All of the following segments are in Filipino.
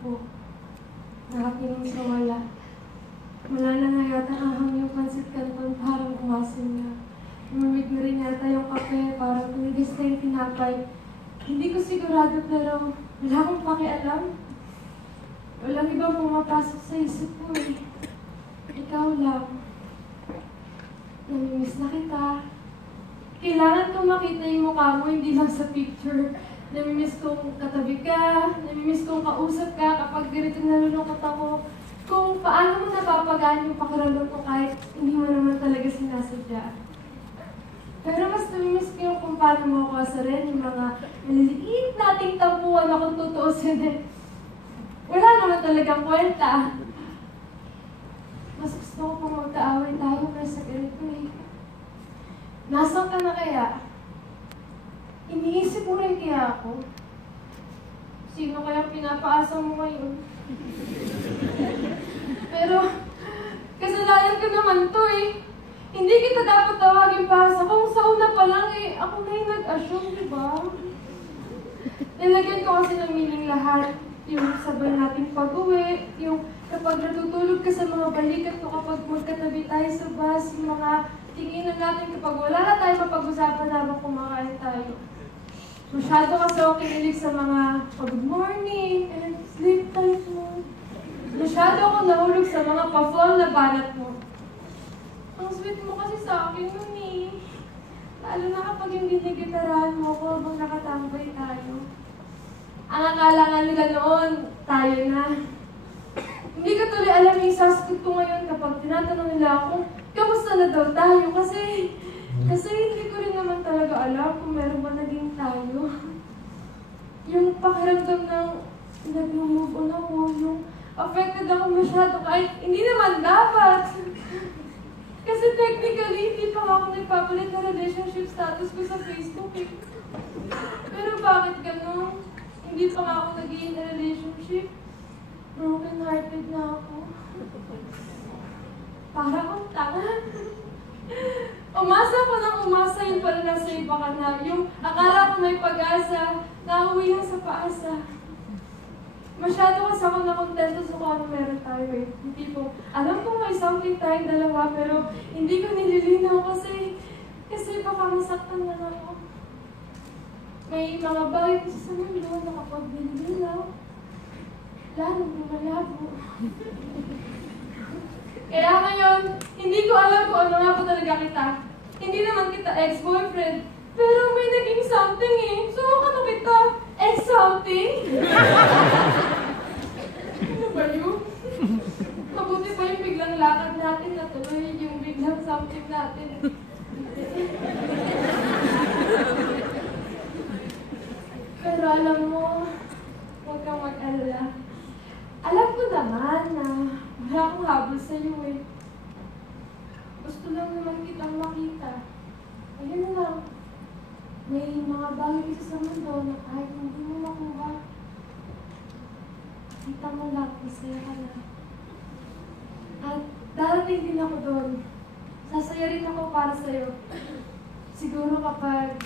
po. Nakapiling sa wala. Wala na nga yata ahang yung pancit canton, parang umasin na. Lumamig na rin yata yung kape, parang tumigas na yung tinapay. Hindi ko sigurado pero wala akong pakialam. Walang ibang pumapasok sa isip ko eh. Ikaw lang. Namimiss na kita. Kailangan kong makita yung mukha mo, hindi lang sa picture. Namimiss kong katabi ka, namimiss kong kausap ka kapag ganito nalulungkot ako. Kung paano mo napapagaan yung pakiramdam ko kahit hindi mo naman talaga sinasadya. Pero mas namimiss ko yung kung paano mo ako asarin, yung mga maliliit nating tampuan na kung tutuusin eh. Wala naman talagang kwenta. Mas gusto ko pang magkaaway tayo kaysa ganito eh. Nasaan ka na kaya? Iniisip mo rin kaya ako? Sino kaya pinapaasa mo ngayon? Pero, kasalanan ko naman to eh. Hindi kita dapat tawagin paasa kung sa una pa lang eh. Ako na yung nag-assume, di ba? Nilagyan ko kasi ng meaning lahat. Yung sabay nating pag-uwi, yung kapag natutulog ka sa mga balikat ko kapag magkatabi tayo sa bus, yung mga tinginan natin kapag wala na tayo mapag-usapan habang kumakain tayo. Masyado kasi ako kinilig sa mga good morning and sleep tight mo. Masyado ako nahulog sa mga pa-fall na banat mo. Ang sweet mo kasi sa akin nun eh. Lalo na kapag yung ginigitarahan mo ko habang nakatambay tayo. Ang akala nga nila noon, tayo na. Hindi ko tuloy alam yung sasagot ko ngayon kapag tinatanong nila ako, kamusta na daw tayo? Kasi hindi ko rin naman talaga alam kung meron ba naging tayo. Yung pakiramdam ng nag-move on ako, yung affected ako masyado kahit hindi naman dapat. Kasi technically, hindi pa ako nagpapalit na relationship status ko sa Facebook eh. Pero bakit ganun? Hindi pa nga ako nag-i-in a relationship. Broken-hearted na ako. Para akong tanga. Umasa ko ng umasa, yun pala nasa iba ka na. Yung akala ko may pag-asa, nauwi lang sa paasa. Masyado kasi ako nakontento sa kung ano meron tayo eh. Hindi po, alam ko may something tayong dalawa, pero hindi ko nililinaw kasi baka masaktan na ako. May mga bagay kasi sa mundo na kapag nililinaw, lalong lumalabo. Kaya ngayon, hindi ko alam kung ano nga po talaga kita. Hindi naman kita ex-boyfriend, pero may naging something eh. So, ano kita? Ex-something? Ano ba yun? Mabuti pa yung biglang lakad natin na tuloy yung biglang something natin. Pero alam mo, huwag kang mag-alala. Alam ko naman na wala akong habol sa'yo eh. Gusto lang naman kitang makita. Ayun lang. May mga bagay kasi sa mundo na kahit hindi mo makuha, kita mo lang, masaya ka na. At darating din ako doon. Sasaya rin ako para sa'yo. Siguro kapag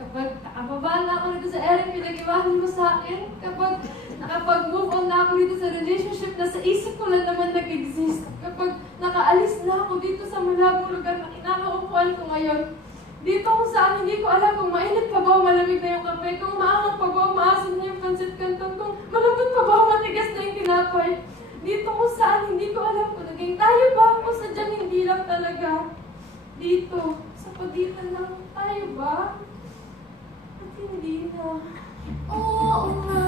nakababa na ako dito sa Erin, pinag-iwahan mo sa akin. Kapag nakapag-move on na ako dito sa relationship na sa isip ko lang naman nag-exist. Kapag nakaalis na ako dito sa malabong lugar na kinakaupuan ko ngayon. Dito kung saan hindi ko alam kung mainit pa ba o malamig na yung kape, kung maangat pa ba o maasin na yung pancit canton, kung malambot pa ba o matigas na yung tinapay. Dito kung saan hindi ko alam kung naging tayo ba o sadyang hindi lang talaga. Dito, sa pagitan lang tayo ba? At hindi na. Oo nga.